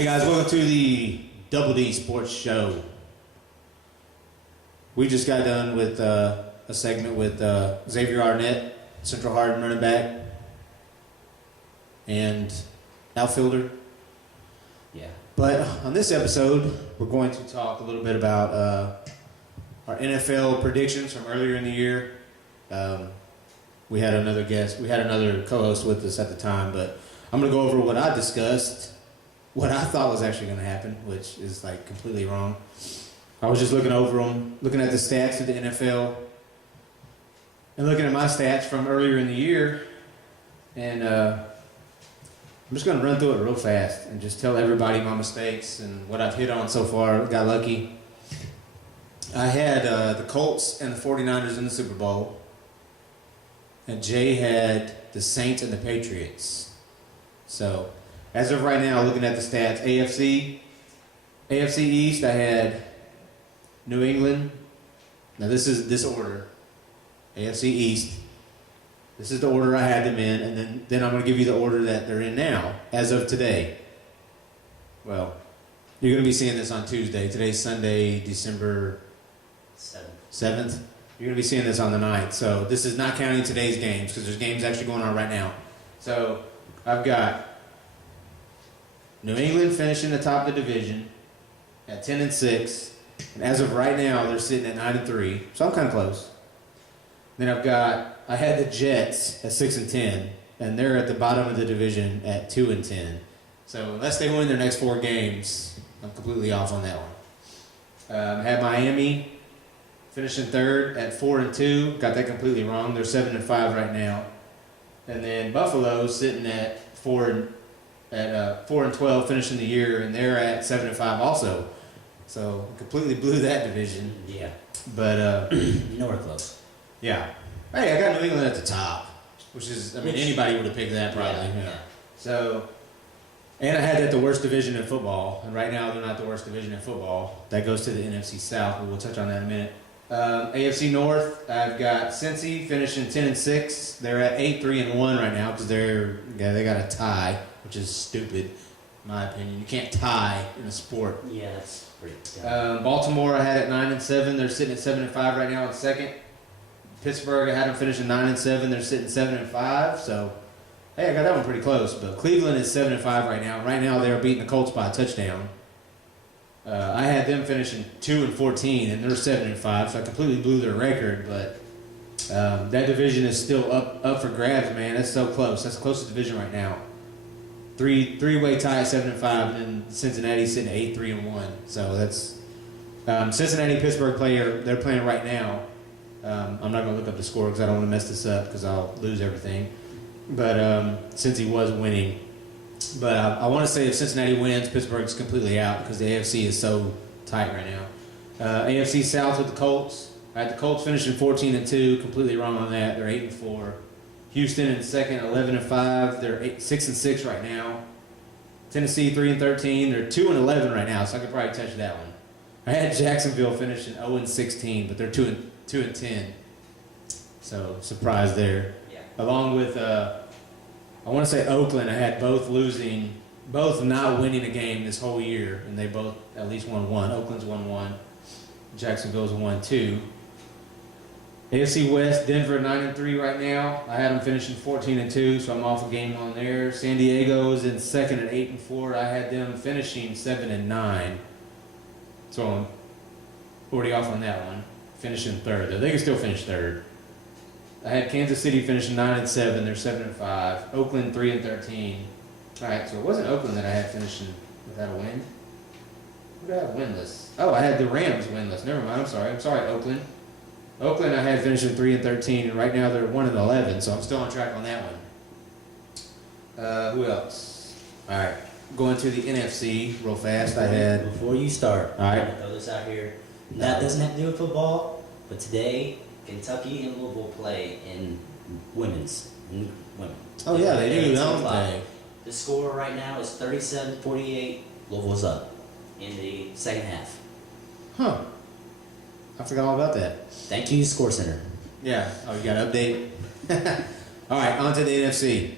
Hey guys, welcome to the Double D Sports Show. We just got done with a segment with Xavier Arnett, Central Hardin running back, and outfielder. Yeah. But on this episode, we're going to talk a little bit about our NFL predictions from earlier in the year. We had another guest, we had another co-host with us at the time, but I'm going to go over what I discussed. What I thought was actually going to happen, which is like completely wrong. I was just looking over them, looking at the stats of the NFL, and looking at my stats from earlier in the year, and I'm just going to run through it real fast and just tell everybody my mistakes and what I've hit on so far. Got lucky. I had the Colts and the 49ers in the Super Bowl, and Jay had the Saints and the Patriots. So, as of right now, looking at the stats, AFC East, I had New England. Now this is this order. AFC East. This is the order I had them in, and then I'm going to give you the order that they're in now, as of today. Well, you're going to be seeing this on Tuesday. Today's Sunday, December 7th. You're going to be seeing this on the 9th. So this is not counting today's games, because there's games actually going on right now. So I've got New England finishing atop the division at 10-6, and as of right now, they're sitting at 9-3. So I'm kind of close. Then I had the Jets at 6-10, and they're at the bottom of the division at 2-10. So unless they win their next 4 games, I'm completely off on that one. I had Miami finishing third at 4-2. Got that completely wrong. They're 7-5 right now, and then Buffalo's sitting at 4-12, finishing the year, and they're at 7-5 also. So completely blew that division. Yeah. But Nowhere close. Yeah. Hey, I got New England at the top, which is, I mean, anybody would have picked that probably. Yeah. So, and I had that the worst division in football, and right now they're not the worst division in football. That goes to the NFC South, but we'll touch on that in a minute. AFC North, I've got Cincy finishing 10-6. They're at 8-3-1 right now because they got a tie, which is stupid, in my opinion. You can't tie in a sport. Yeah, that's pretty dumb. Baltimore, I had at 9-7. They're sitting at 7-5 right now in second. Pittsburgh, I had them finishing 9-7. They're sitting 7-5. So, hey, I got that one pretty close. But Cleveland is 7-5 right now. Right now, they're beating the Colts by a touchdown. I had them finishing 2-14, and they're 7-5. So I completely blew their record. But that division is still up for grabs, man. That's so close. That's the closest division right now. Three-way tie at 7-5, and then Cincinnati's sitting at 8-3-1. So that's Cincinnati, Pittsburgh they're playing right now. I'm not going to look up the score because I don't want to mess this up because I'll lose everything. But since he was winning. But I want to say if Cincinnati wins, Pittsburgh's completely out because the AFC is so tight right now. AFC South with the Colts. I had the Colts finishing 14-2. Completely wrong on that. They're 8-4. Houston in second, 11-5. They're 6-6 right now. Tennessee 3-13. They're 2-11 right now, so I could probably touch that one. I had Jacksonville finishing 0-16, but they're 2-10. So surprise there. Yeah. Along with I want to say Oakland. I had both not winning a game this whole year, and they both at least won one. Oakland's won one. Jacksonville's won 2. AFC West, Denver 9-3 right now. I had them finishing 14-2, so I'm off a game on there. San Diego is in second at 8-4. I had them finishing 7-9. So I'm already off on that one. Finishing third. They can still finish third. I had Kansas City finishing 9-7. They're 7-5. Oakland 3-13. All right, so it wasn't Oakland that I had finishing without a win. Who did I have winless? Oh, I had the Rams winless. Never mind. I'm sorry, Oakland. Oakland, I had finishing 3-13, and right now they're 1-11, so I'm still on track on that one. Who else? All right, going to the NFC real fast. Before you start, all right. I'm going to throw this out here. That doesn't have to do with football, but today, Kentucky and Louisville play in women's. Oh, yeah, they do, don't they? The score right now is 37-48. Louisville's up in the second half. Huh. I forgot all about that. Thank you, Score Center. Yeah. Oh, you got an update? All right, on to the NFC.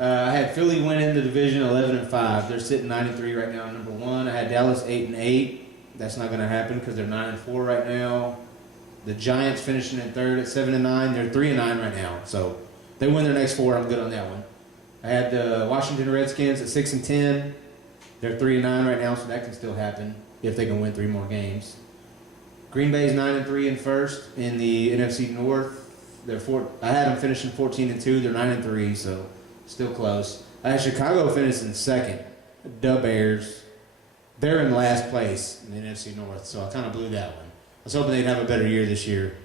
I had Philly winning the division 11-5. They're sitting 9-3 right now, number one. I had Dallas 8-8. That's not going to happen because they're 9-4 right now. The Giants finishing in third at 7-9. They're 3-9 right now. So they win their next four. I'm good on that one. I had the Washington Redskins at 6-10. They're 3-9 right now, so that can still happen if they can win 3 more games. Green Bay's 9-3 in first in the NFC North. I had them finishing 14-2. They're 9-3, so still close. I had Chicago finishing second. The Bears. They're in last place in the NFC North, so I kind of blew that one. I was hoping they'd have a better year this year.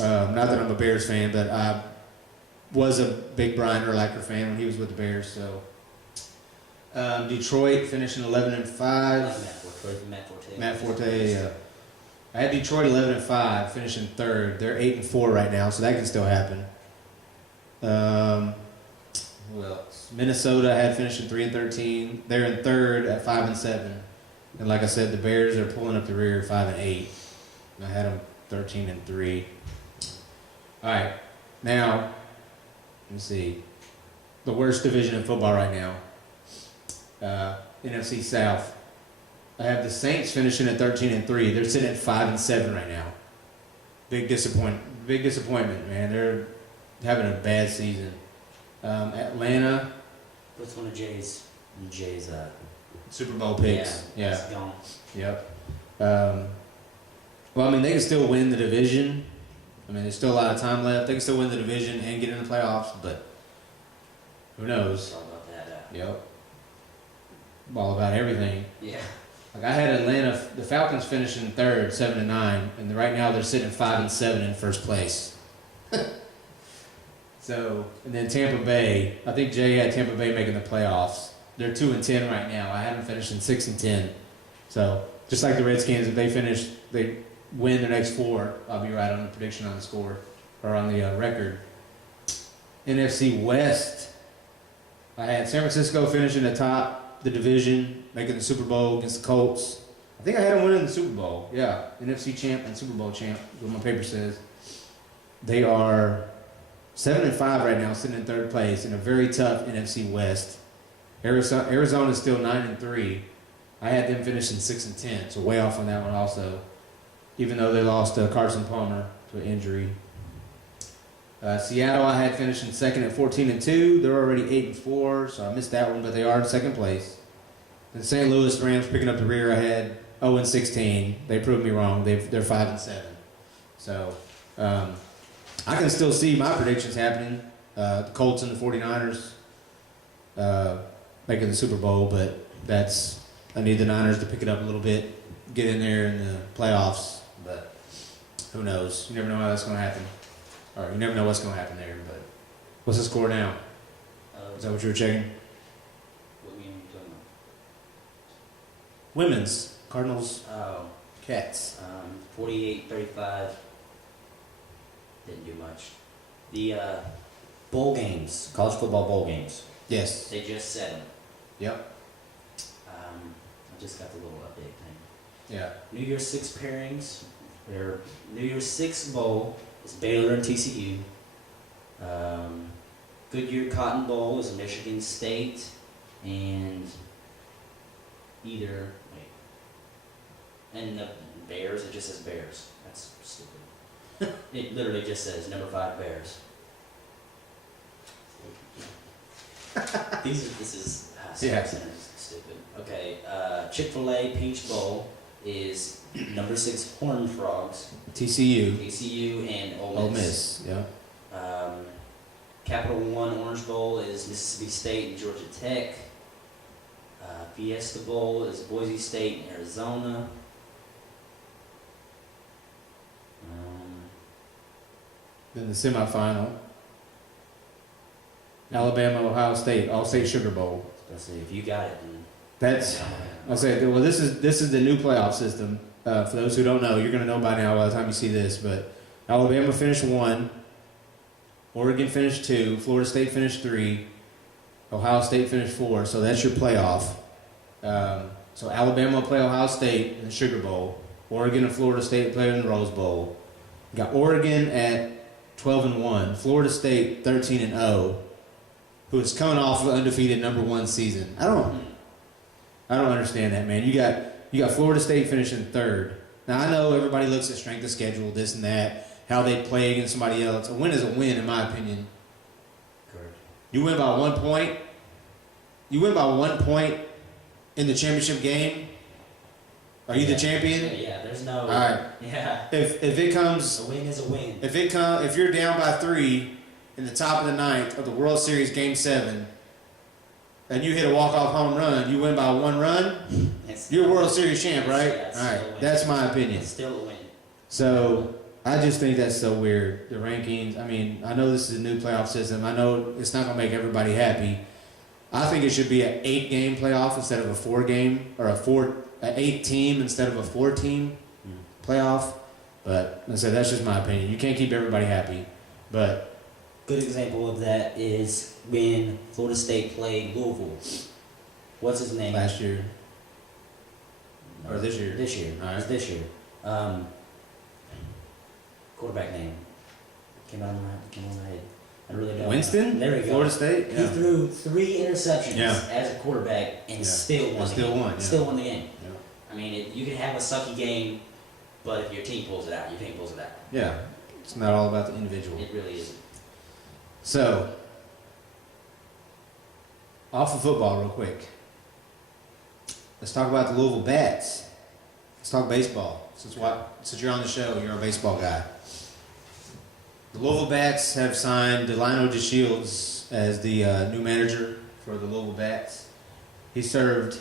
Not that I'm a Bears fan, but I was a big Brian Urlacher fan when he was with the Bears. So Detroit finishing 11-5. Matt Forte. Yeah. I had Detroit 11-5, finishing third. They're 8-4 right now, so that can still happen. Who else? Minnesota I had finishing 3-13. They're in third at 5-7. And like I said, the Bears are pulling up the rear 5-8. I had them 13-3. All right, now let me see. The worst division in football right now, NFC South. I have the Saints finishing at 13-3. They're sitting at 5-7 right now. Big disappointment, man. They're having a bad season. Atlanta. What's one of Jay's Super Bowl picks. Yeah. It's gone. Yep. Well, I mean, they can still win the division. I mean, there's still a lot of time left. They can still win the division and get in the playoffs, but who knows? It's all about that. Yep. All about everything. Yeah. Like I had Atlanta, the Falcons finishing third, 7-9, and right now they're sitting 5-7 in first place. So, and then Tampa Bay. I think Jay had Tampa Bay making the playoffs. They're 2-10 right now. I had them finishing 6-10. So, just like the Redskins, if they win their next four, I'll be right on the prediction on the score or on the record. NFC West. I had San Francisco finishing atop the division, making the Super Bowl against the Colts. I think I had them winning the Super Bowl. Yeah, NFC champ and Super Bowl champ, what my paper says. They are 7-5 right now, sitting in third place in a very tough NFC West. Arizona is still 9-3. I had them finishing 6-10, so way off on that one also. Even though they lost Carson Palmer to an injury. Seattle, I had finishing second at 14-2. They're already 8-4, so I missed that one, but they are in second place. And St. Louis Rams picking up the rear. I had 0-16. They proved me wrong. They're 5-7. So I can still see my predictions happening. The Colts and the 49ers making the Super Bowl, but I need the Niners to pick it up a little bit, get in there in the playoffs. But who knows? You never know how that's going to happen. Or you never know what's going to happen there. But what's the score now? Is that what you were checking? What game are you talking Women's. Cardinals. about? Cats. 48-35. Didn't do much. The bowl games, college football bowl games, Yes. they just set them. Yep. I just got the little update thing. Yeah. New Year's Six pairings. Their New Year's Six bowl is Baylor and TCU. Goodyear Cotton Bowl is Michigan State and and the Bears. It just says Bears. That's stupid. It literally just says number 5 Bears. This is Yeah. stupid. Okay, Chick-fil-A Peach Bowl is number 6 Horned Frogs, TCU. TCU and Ole Ole Miss. Miss. Yeah. Capital One Orange Bowl is Mississippi State and Georgia Tech. Fiesta Bowl is Boise State and Arizona. Then the semifinal. Alabama, Ohio State, All-State Sugar Bowl. Let's see if you got it. Then That's. I'll say. Well, this is the new playoff system. For those who don't know, you're going to know by now by the time you see this. But Alabama finished 1, Oregon finished 2, Florida State finished 3, Ohio State finished 4. So that's your playoff. So Alabama will play Ohio State in the Sugar Bowl. Oregon and Florida State play in the Rose Bowl. You got Oregon at 12-1, Florida State 13-0, who is coming off of an undefeated #1 season. I don't understand that, man. You got Florida State finishing 3rd. Now I know everybody looks at strength of schedule, this and that, how they play against somebody else. A win is a win, in my opinion. Correct. You win by 1 point. You win by 1 point in the championship game. Are you the champion? Yeah, there's no. All right. Yeah. If it comes, A win is a win. if you're down by 3 in the top of the 9th of the World Series Game 7, and you hit a walk-off home run, you win by 1 run. You're a World Series champ, right? Yeah, All right. That's my opinion. It's still a win. So I just think that's so weird. The rankings. I mean, I know this is a new playoff system. I know it's not gonna make everybody happy. I think it should be an 8-game playoff instead of a 4-game, or an 8-team instead of a 4-team playoff. But like I said, that's just my opinion. You can't keep everybody happy. But Good example of that is when Florida State played Louisville. What's his name? last year or this year? This year. All right. It was this year. Quarterback name. Came on my head. I really don't. Winston? There we go. Florida State? He threw 3 interceptions Yeah. as a quarterback and Yeah. still won. Still the game. won, yeah. Still won the game. Yeah. I mean, you can have a sucky game, but if your team pulls it out, your team pulls it out. Yeah. It's not all about the individual. It really isn't. So, off of football real quick. Let's talk about the Louisville Bats. Let's talk baseball. Since you're on the show, you're a baseball guy. The Louisville Bats have signed Delino DeShields as the new manager for the Louisville Bats. He served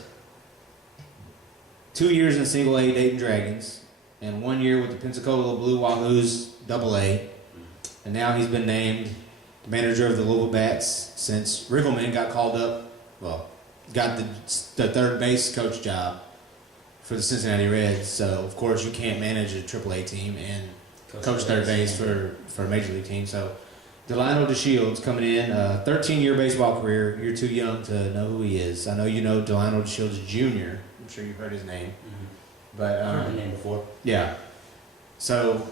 2 years in single A Dayton Dragons and 1 year with the Pensacola Blue Wahoos AA. And now he's been named the manager of the Louisville Bats since Riggleman got called up, got the third base coach job for the Cincinnati Reds. So, of course, you can't manage a AAA team and coach third base for a major league team. So, Delino DeShields coming in, 13-year baseball career. You're too young to know who he is. I know you know Delino DeShields Jr. I'm sure you've heard his name. But I've heard the name before. yeah. So,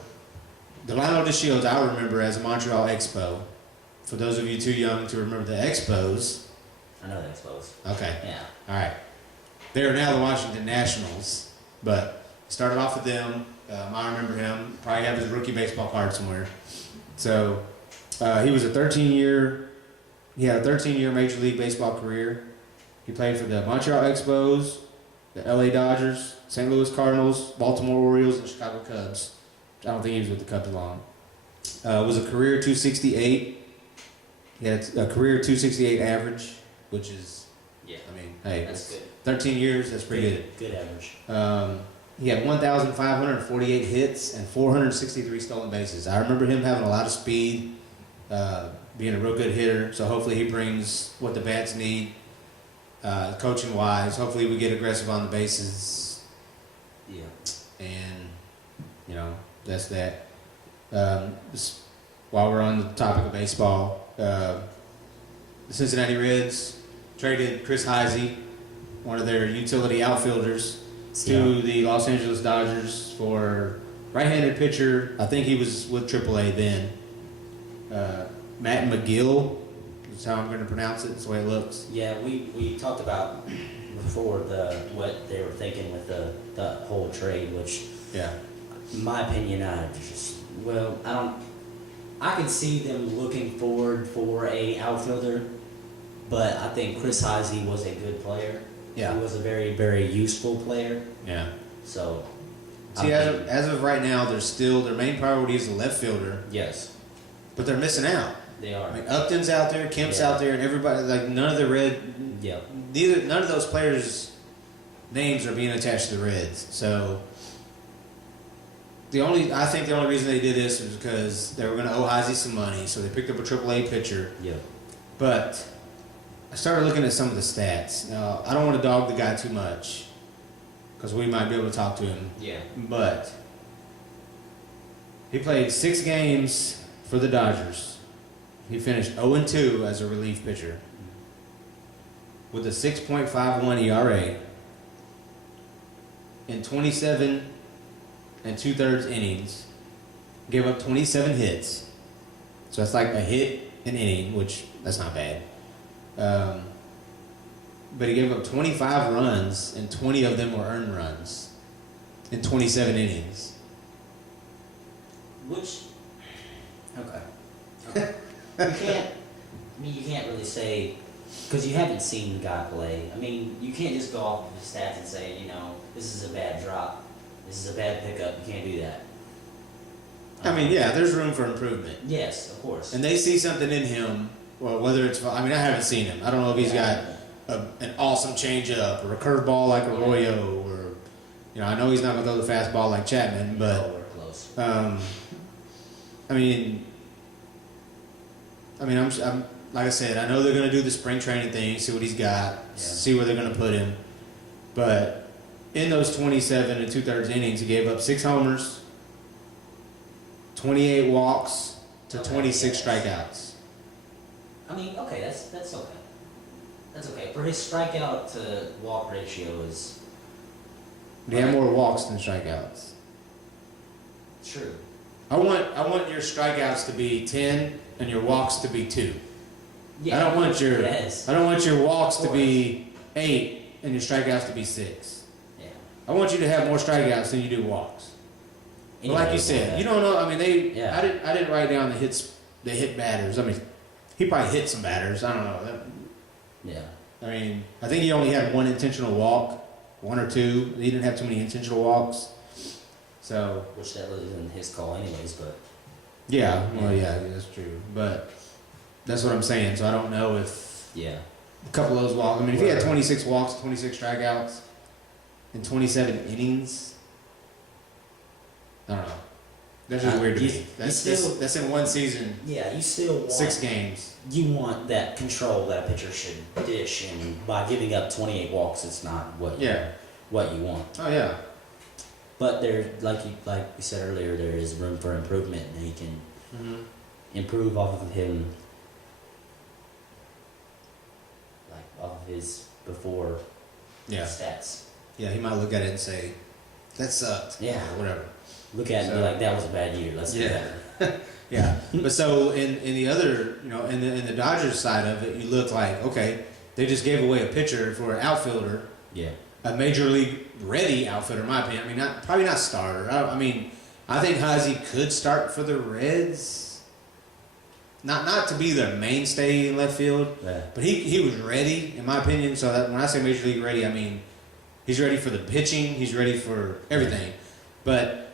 Delino DeShields, I remember as a Montreal Expo. For those of you too young to remember the Expos, I know the Expos. okay, Yeah. all right. They are now the Washington Nationals, but started off with them. I remember him. Probably have his rookie baseball card somewhere. So he was he had a 13-year Major League Baseball career. He played for the Montreal Expos, the LA Dodgers, St. Louis Cardinals, Baltimore Orioles, and Chicago Cubs. I don't think he was with the Cubs long. Was a career 268. He had a career 268 average, which is, Yeah. I mean, hey, That's good. 13 years, that's pretty good. Good average. He had 1,548 hits and 463 stolen bases. I remember him having a lot of speed, being a real good hitter. So hopefully he brings what the Bats need, coaching wise. Hopefully we get aggressive on the bases, Yeah. and that's that. While we're on the topic of baseball, the Cincinnati Reds traded Chris Heisey, one of their utility outfielders, to the Los Angeles Dodgers for right-handed pitcher. I think he was with AAA then. Matt McGill is how I'm going to pronounce it. That's the way it looks. Yeah, we talked about before what they were thinking with the whole trade, which, Yeah. in my opinion, I can see them looking forward for a outfielder, but I think Chris Heisey was a good player. Yeah. He was a very, very useful player. Yeah. So, See, as of right now, their main priority is a left fielder, yes, but they're missing out. they are. I mean, Upton's out there, Kemp's Yeah. out there, and everybody, none of the Yeah. none of those players' names are being attached to the Reds. So I think the only reason they did this was because they were going to owe Heisey some money, so they picked up a AAA pitcher. Yeah. But I started looking at some of the stats. Now, I don't want to dog the guy too much because we might be able to talk to him. Yeah. But he played 6 games for the Dodgers. He finished 0-2 as a relief pitcher with a 6.51 ERA in 27 2/3 innings. Gave up 27 hits. So that's like a hit an inning, which that's not bad. But he gave up 25 runs, and 20 of them were earned runs in 27 innings. Which, okay. You can't really say, because you haven't seen the guy play. I mean, you can't just go off of his stats and say, this is a bad drop, this is a bad pickup. You can't do that. I mean, yeah, there's room for improvement. Yes, of course. And they see something in him, well, whether it's, I mean, I haven't seen him. I don't know if he's got an awesome changeup or a curveball like Arroyo, or, I know he's not going to throw the fastball like Chapman, but, we're close. I'm like I said, I know they're going to do the spring training thing, see what he's got, see where they're going to put him. But in those 27 and 2/3 innings, he gave up 6 homers, 28 walks to 26 strikeouts. I mean, okay, that's okay. That's okay. For his strikeout to walk ratio is He had more walks than strikeouts. true. I want your strikeouts to be 10 and your walks to be 2. Yeah. I don't want your walks to Of be 8 and your strikeouts to be 6. Yeah. I want you to have more strikeouts than you do walks. But like you said, you don't know. I mean, I didn't write down the hit batters. I mean, he probably hit some batters. I don't know. Yeah. I mean, I think he only had 1 intentional walk, 1 or 2. He didn't have too many intentional walks. So. Which that wasn't his call, anyways. But. Yeah. Well, yeah, that's true. But that's what I'm saying. So I don't know if. Yeah. A couple of those walks. I mean, if he had 26 walks, 26 strikeouts, in 27 innings. I don't know. That's just weird to me. That's in one season. Yeah, you still want 6 games. You want that control that a pitcher should dish, and by giving up 28 walks, it's not what you want. Oh yeah. But there, like you said earlier, there is room for improvement, and he can improve off of him, off of his before stats. Yeah, he might look at it and say, "That sucked." Yeah, or whatever. Look at it and be like, "That was a bad year. Let's do better." Yeah, but so in the other, in the Dodgers side of it, you look like, okay, they just gave away a pitcher for an outfielder. Yeah. A major league ready outfielder, in my opinion. I mean, probably not starter. I think Hazy could start for the Reds. Not to be their mainstay in left field, but he was ready, in my opinion. So that when I say major league ready, I mean he's ready for the pitching. He's ready for everything. But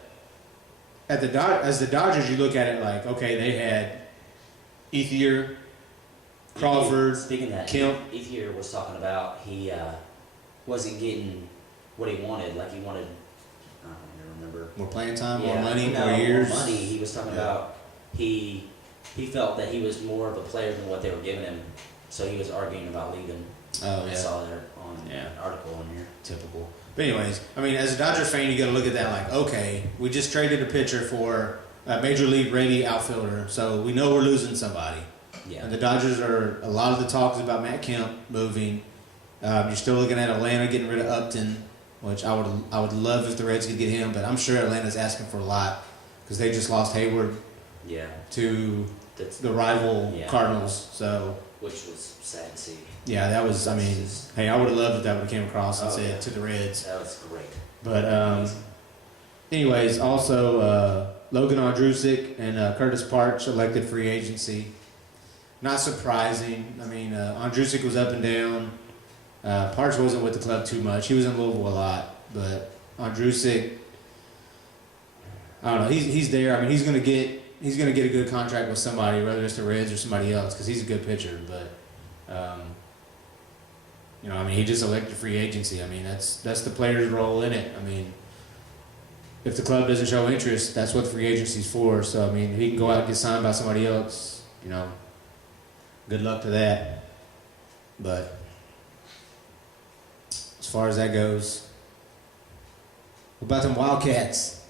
as the Dodgers, you look at it like, okay, they had Ethier, Crawford, Speaking of that, Kemp. Ethier was talking about he wasn't getting what he wanted. Like he wanted, I don't even remember. More playing time, more money, more years. More money. He was talking about he felt that he was more of a player than what they were giving him, so he was arguing about leaving. Oh yeah. I saw that on an article in here. Typical. But anyways, I mean, as a Dodgers fan, you got to look at that like, okay, we just traded a pitcher for a major league ready outfielder, so we know we're losing somebody. Yeah. And the Dodgers a lot of the talk is about Matt Kemp moving. You're still looking at Atlanta getting rid of Upton, which I would love if the Reds could get him, but I'm sure Atlanta's asking for a lot because they just lost Hayward to the rival Cardinals. So. Which was sad to see. Yeah, that was, I mean, hey, I would have loved if that would have came across and said to the Reds. That was great. But, anyways, also, Logan Ondrusek and Curtis Parks elected free agency. Not surprising. I mean, Ondrusek was up and down. Parks wasn't with the club too much. He was in Louisville a lot. But Ondrusek, I don't know, he's there. I mean, he's gonna get a good contract with somebody, whether it's the Reds or somebody else, because he's a good pitcher. But I mean, he just elected free agency. I mean, that's the player's role in it. I mean, if the club doesn't show interest, that's what free agency's for. So I mean, he can go out and get signed by somebody else. Good luck to that. But as far as that goes, what about them Wildcats?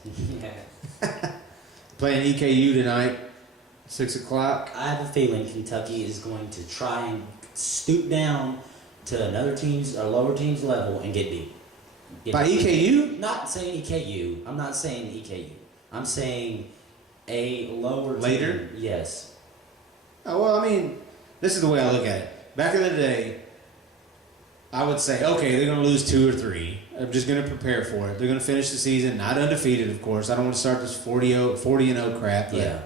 Playing EKU tonight, 6 o'clock. I have a feeling Kentucky is going to try and stoop down to another team's or lower team's level and get beat. By EKU? Not saying EKU. I'm not saying EKU. I'm saying a lower Later? team. Yes. Oh, well, I mean, this is the way I look at it. back in the day, I would say, okay, they're going to lose 2 or 3. I'm just going to prepare for it. They're going to finish the season, not undefeated, of course. I don't want to start this 40-0 crap. But Yeah.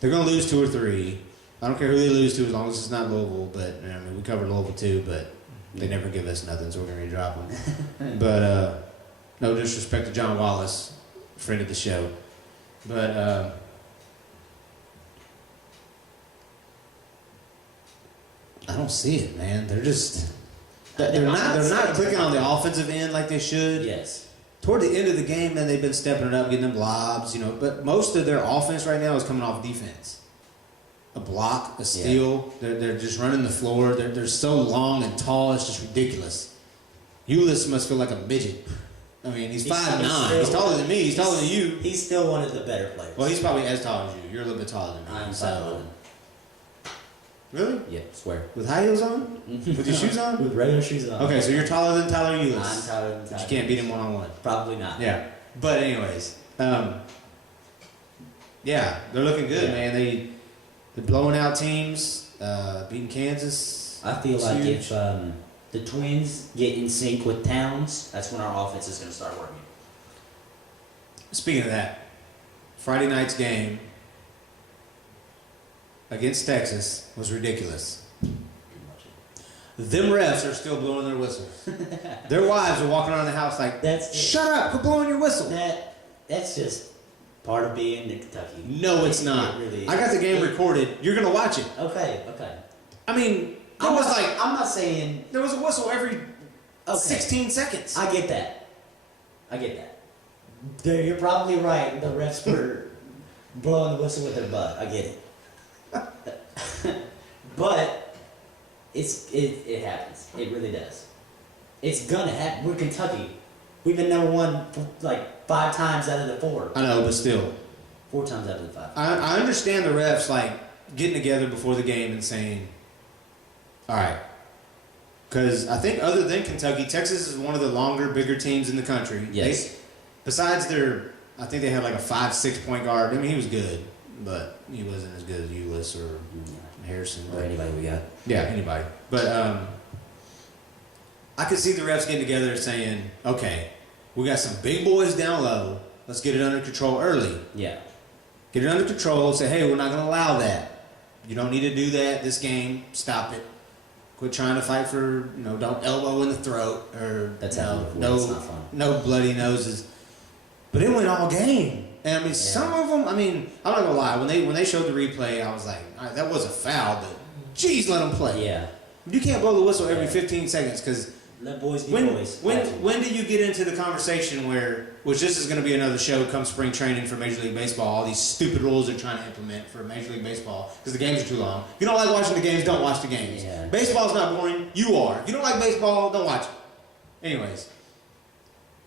they're going to lose 2 or 3. I don't care who they lose to as long as it's not Louisville. But I mean, we covered Louisville too, but they never give us nothing, so we're going to drop them. But no disrespect to John Wallace, friend of the show. But I don't see it, man. They're just they're not clicking on the offensive end like they should. Yes. Toward the end of the game, then they've been stepping it up, getting them lobs, you know. But most of their offense right now is coming off defense. A block, a steal. Yeah. They're just running the floor. They're so long and tall. It's just ridiculous. Ulis must feel like a midget. I mean, he's 5'9". He's taller than me. He's taller than you. He's still one of the better players. Well, he's probably as tall as you. You're a little bit taller than me. I'm so. Really? Yeah, swear. With high heels on? With your shoes on? With regular shoes on. Okay, so you're taller than Tyler Ulis. I'm taller than Tyler. But you can't beat him one-on-one. Probably not. Yeah. But anyways, yeah, they're looking good, man. They're blowing out teams, beating Kansas. I feel like if the Twins get in sync with Towns, that's when our offense is going to start working. Speaking of that, Friday night's game against Texas was ridiculous. Them refs are still blowing their whistle. Their wives are walking around the house like, shut up, quit blowing your whistle. That's just part of being in Kentucky. No, it's not. It really is. I got the game recorded. You're going to watch it. Okay. I mean, I'm not saying... There was a whistle every 16 seconds. I get that. You're probably right. The refs were blowing the whistle with their butt. I get it. But it happens. It really does. It's gonna happen. We're Kentucky. We've been number one for like 5 times out of the 4. I know, but still. 4 times out of the 5. I understand the refs like getting together before the game and saying, all right. Because I think other than Kentucky, Texas is one of the longer, bigger teams in the country. Yes. Besides I think they had like a 5-6 point guard. I mean, he was good, but he wasn't as good as Ulis or Harrison. Or anybody we got. Yeah, anybody. But I could see the refs getting together saying, okay, we got some big boys down low. Let's get it under control early. Yeah. Get it under control. Say, hey, we're not going to allow that. You don't need to do that this game. Stop it. Quit trying to fight for, don't elbow in the throat or that's not fun. No bloody noses. But it went all game. And I mean, some of them, I'm not gonna lie. When they showed the replay, I was like, all right, that was a foul, but geez, let them play. Yeah. You can't blow the whistle every 15 seconds because let boys be boys. When do you get into the conversation which this is going to be another show come spring training for Major League Baseball, all these stupid rules they're trying to implement for Major League Baseball because the games are too long. If you don't like watching the games, don't watch the games. Yeah. Baseball's not boring. You are. If you don't like baseball, don't watch it. Anyways,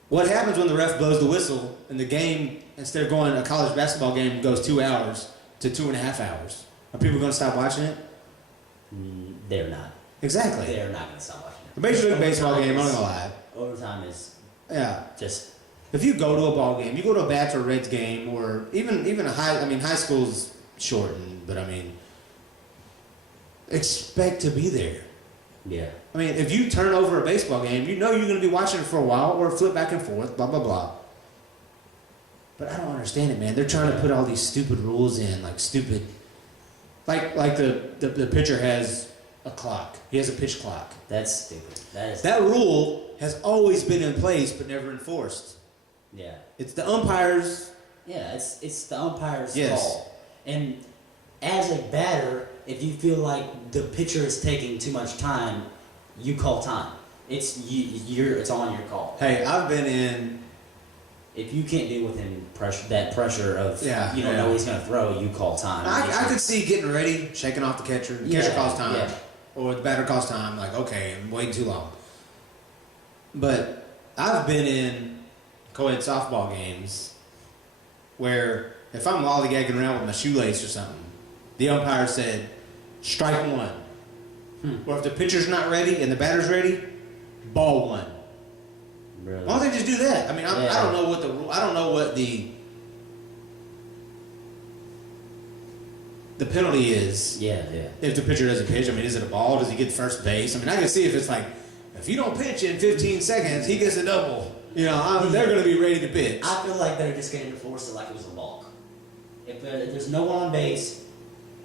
what happens when the ref blows the whistle and the game, instead of going, a college basketball game goes 2 hours to 2.5 hours? Are people going to stop watching it? They're not. Exactly. They're not going to stop watching it. The Major League Baseball game, I'm not going to lie. Overtime is just... If you go to a ball game, you go to a Bats or Reds game, or even a high school's shortened, but expect to be there. Yeah. If you turn over a baseball game, you're going to be watching it for a while, or flip back and forth, blah, blah, blah. But I don't understand it, man. They're trying to put all these stupid rules in, like stupid... Like the pitcher has a clock. He has a pitch clock. That's stupid. That rule has always been in place, but never enforced. Yeah. It's the umpires. Yeah, it's the umpire's Yes. call. And as a batter, if you feel like the pitcher is taking too much time, you call time. It's on your call. Hey, I've been in. If you can't deal with him that pressure of you don't know what he's gonna throw, you call time. I could see getting ready, shaking off the catcher. The catcher calls time, or the batter calls time. Like, okay, I'm waiting too long. But I've been in co-ed softball games where if I'm lollygagging around with my shoelace or something, the umpire said, strike 1. Or if the pitcher's not ready and the batter's ready, ball 1. Really? Why don't they just do that? I don't know what the the penalty is Yeah. if the pitcher doesn't pitch. I mean, is it a ball? Does he get first base? I mean, I can see if it's like, if you don't pitch in 15 seconds, he gets a double. You know, they're going to be ready to pitch. I feel like they're just going to enforce it like it was a balk. If there's no one on base,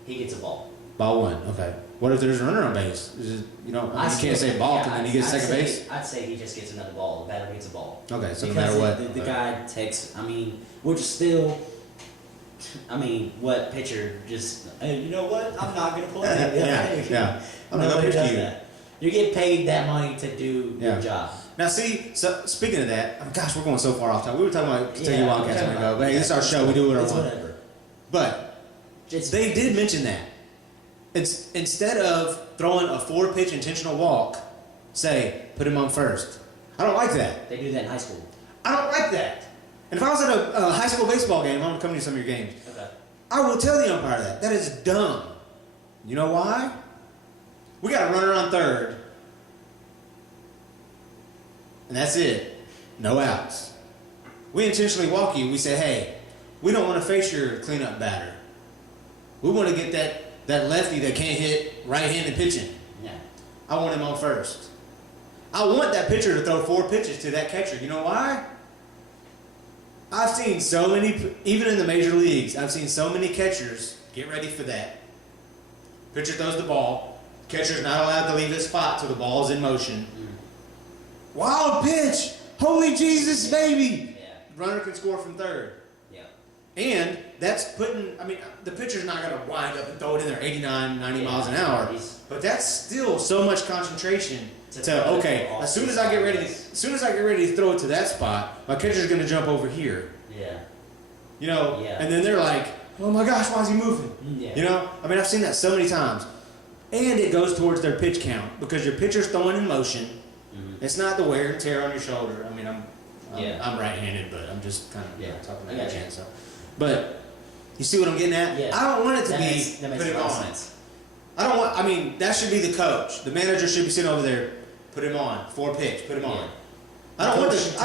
he gets a ball. Ball one. Okay. What if there's a runner on base? Is it, you know, you can't say balk and then he gets second base? I'd say he just gets another ball. The batter gets a ball. Okay, so no Because matter what. the guy takes, I mean, which is still, I mean, what pitcher just, hey, you know what? I'm not going to play. yeah. I'm going to go Nobody pitch does to you. that. You get paid that money to do your job. Now, see, so speaking of that, oh, gosh, we're going so far off topic. We were talking about Kentucky Wildcats a minute ago. But hey, this is our show. We do what I It's want. whatever. But they did mention that. It's instead of throwing a 4-pitch intentional walk, say, put him on first. I don't like that. They do that in high school. I don't like that. And if I was at a high school baseball game, I'm going to come to some of your games. Okay. I will tell the umpire that. That is dumb. You know why? We got a runner on third. And that's it. No outs. We intentionally walk you. We say, hey, we don't want to face your cleanup batter. We want to get that lefty that can't hit right-handed pitching. Yeah. I want him on first. I want that pitcher to throw 4 pitches to that catcher. You know why? I've seen so many, even in the major leagues, I've seen so many catchers get ready for that. Pitcher throws the ball. Catcher's not allowed to leave his spot till the ball's in motion. Wild pitch! Holy Jesus, baby! Yeah. Runner can score from third. Yeah. And that's putting, I mean, the pitcher's not going to wind up and throw it in there 89, 90 miles an hour. But that's still so much concentration to okay, as soon as I get ready to throw it to that spot, my catcher's going to jump over here. Yeah. You know? Yeah. And then they're like, oh my gosh, why is he moving? Yeah. You know? I mean, I've seen that so many times. And it goes towards their pitch count because your pitcher's throwing in motion. It's not the wear and tear on your shoulder. I mean, I'm right-handed, but I'm just kind of talking about chance. So, but you see what I'm getting at? Yeah. I don't want it to That be makes put a him lot of on. sense. I don't want. I mean, that should be the coach. The manager should be sitting over there. Put him on. 4-pitch. Put him on. Yeah. I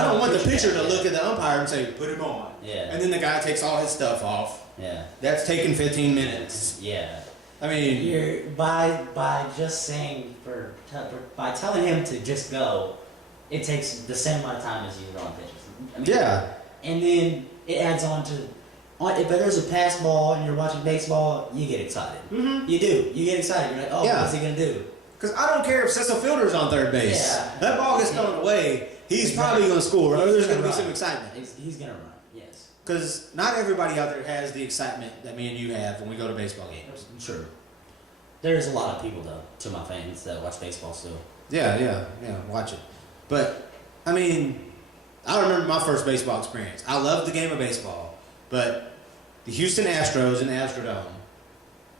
don't want the pitcher to that, look at the umpire and say, "Put him on." Yeah. And then the guy takes all his stuff off. Yeah. That's taking 15 minutes. Yeah. I mean, You're by just saying by telling him to just go, it takes the same amount of time as you throwing pitches. I mean, yeah. And then it adds on to, if there's a pass ball and you're watching baseball, you get excited. Mm-hmm. You do. You get excited. You're like, oh, Yeah. what's he gonna do? Because I don't care if Cecil Fielder's on third base. Yeah. That ball gets thrown away. He's probably going to score, or there's going to be some excitement. He's gonna run. Yes. Because not everybody out there has the excitement that me and you have when we go to baseball games. True. There's a lot of people though, to my fans, that watch baseball still. Yeah, watch it. But, I mean, I remember my first baseball experience. I loved the game of baseball, but the Houston Astros in the Astrodome,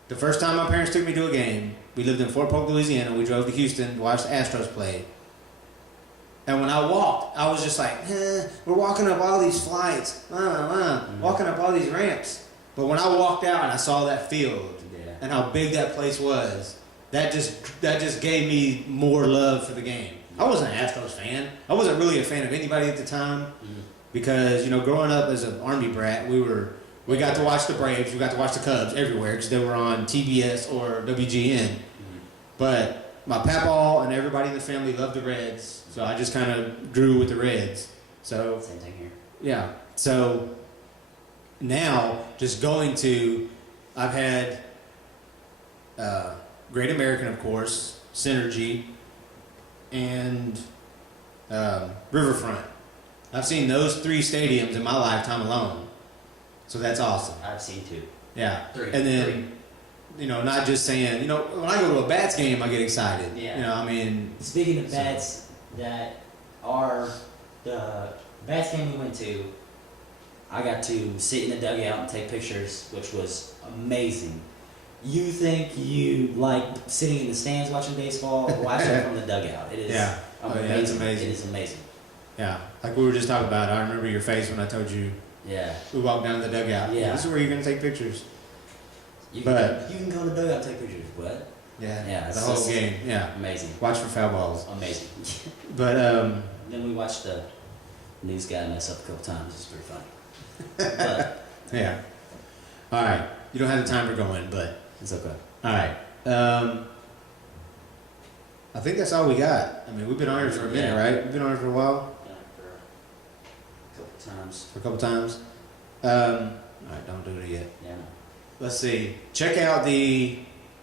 the first time my parents took me to a game, we lived in Fort Polk, Louisiana. We drove to Houston to watch the Astros play. And when I walked, I was just like, we're walking up all these flights, walking up all these ramps. But when I walked out and I saw that field and how big that place was, that just gave me more love for the game. I wasn't an Astros fan. I wasn't really a fan of anybody at the time because, you know, growing up as an Army brat, we got to watch the Braves, we got to watch the Cubs everywhere because they were on TBS or WGN. But my papaw and everybody in the family loved the Reds. So I just kind of grew with the Reds. So Same thing here. yeah. So now just I've had Great American, of course, Synergy, and Riverfront. I've seen those 3 stadiums in my lifetime alone. So that's awesome. I've seen 2. Yeah. 3. And then, you know, not just saying, you know, when I go to a Bats game, I get excited. Yeah. You know, I mean. Speaking of bats that are the Bats game we went to, I got to sit in the dugout and take pictures, which was amazing. You think you like sitting in the stands watching baseball? Watch it from the dugout. It is Yeah. amazing. Yeah, it's amazing. It is amazing. Yeah. Like we were just talking about, I remember your face when I told you Yeah. we walked down to the dugout. Yeah. This is where you're going to take pictures. You But- can go to the dugout and take pictures. What? Yeah. Yeah, The it's whole just- game. Yeah. Amazing. Watch for foul balls. Amazing. But, Then we watched the news guy mess up a couple times. It's pretty funny. But yeah. All right. You don't have the timer going, but It's okay. all right. I think that's all we got. I mean, we've been on here for a minute, Yeah. right? We've been on here for a while, Yeah, for a couple times. for a couple times. All right, don't do it yet. Yeah. Let's see. Check out the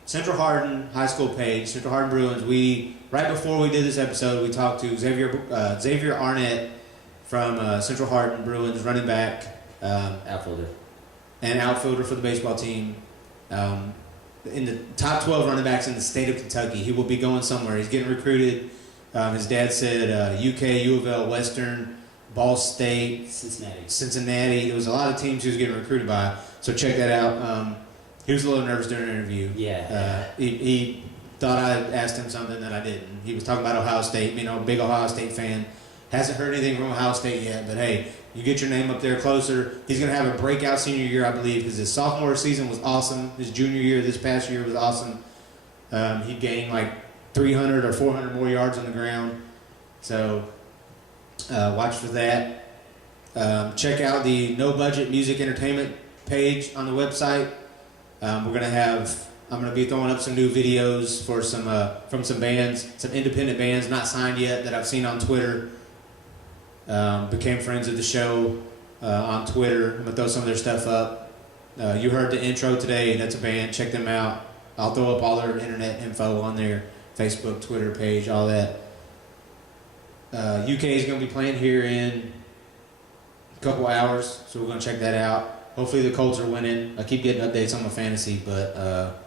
Central Hardin High School page, Central Hardin Bruins. We right before we did this episode, we talked to Xavier Arnett from Central Hardin Bruins, running back Outfielder. and outfielder for the baseball team. In the top 12 running backs in the state of Kentucky. He will be going somewhere. He's getting recruited. His dad said UK, U of L, Western, Ball State, Cincinnati. There was a lot of teams he was getting recruited by. So check that out. He was a little nervous during the interview. Yeah. He thought I asked him something that I didn't. He was talking about Ohio State. You know, big Ohio State fan. Hasn't heard anything from Ohio State yet, but hey, you get your name up there closer. He's going to have a breakout senior year, I believe, because his sophomore season was awesome. His junior year, this past year, was awesome. He gained like 300 or 400 more yards on the ground. So watch for that. Check out the No Budget Music Entertainment page on the website. I'm going to be throwing up some new videos for from some bands, some independent bands not signed yet that I've seen on Twitter. Became friends of the show on Twitter. I'm going to throw some of their stuff up. You heard the intro today. That's a band. Check them out. I'll throw up all their internet info on their Facebook, Twitter page, all that. UK is going to be playing here in a couple hours, so we're going to check that out. Hopefully the Colts are winning. I keep getting updates on my fantasy, but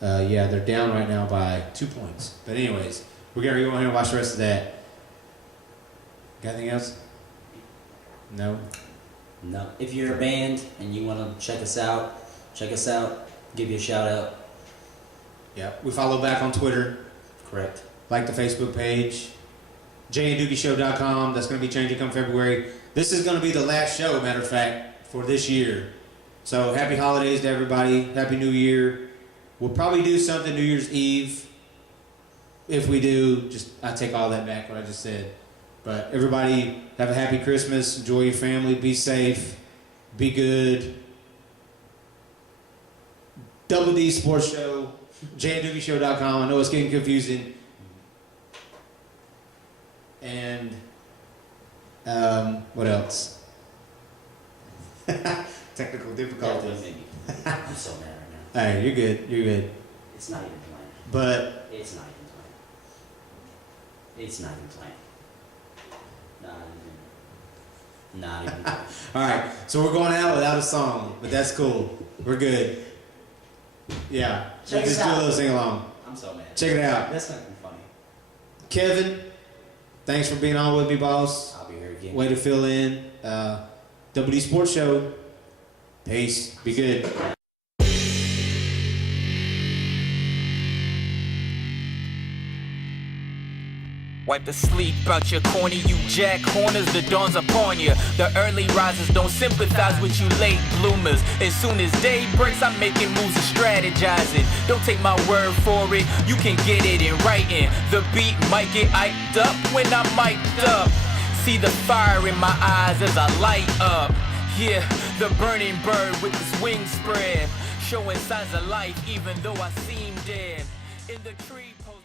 yeah, they're down right now by 2 points. But anyways, we're going to go ahead and watch the rest of that. Got anything else? No? No. If you're a band and you want to check us out, give you a shout out. Yeah. We follow back on Twitter. Correct. Like the Facebook page. JayandDookieShow.com. That's going to be changing come February. This is going to be the last show, matter of fact, for this year. So happy holidays to everybody. Happy New Year. We'll probably do something New Year's Eve. If we do, I take all that back, what I just said. But everybody, have a happy Christmas. Enjoy your family. Be safe. Be good. Double D Sports Show. JayandDookieShow.com. I know it's getting confusing. And what else? Technical difficulties. I'm so mad right now. All right, you're good. You're good. It's not even playing. But It's not even playing. It's not even playing. Not even playing. all right, so we're going out without a song, but that's cool. We're good. Yeah, Check just us do a out. little sing along. I'm so mad. Check it out. That's not even funny. Kevin, thanks for being on with me, boss. I'll be here again. Way to fill in. WD Sports Show. Peace. Be good. Wipe the sleep out your corner, you jack corners, the dawn's upon you. The early risers don't sympathize with you late bloomers. As soon as day breaks, I'm making moves and strategizing. Don't take my word for it, you can get it in writing. The beat might get hyped up when I'm mic'd up. See the fire in my eyes as I light up. Yeah, the burning bird with his wings spread, showing signs of life even though I seem dead. In the tree pose.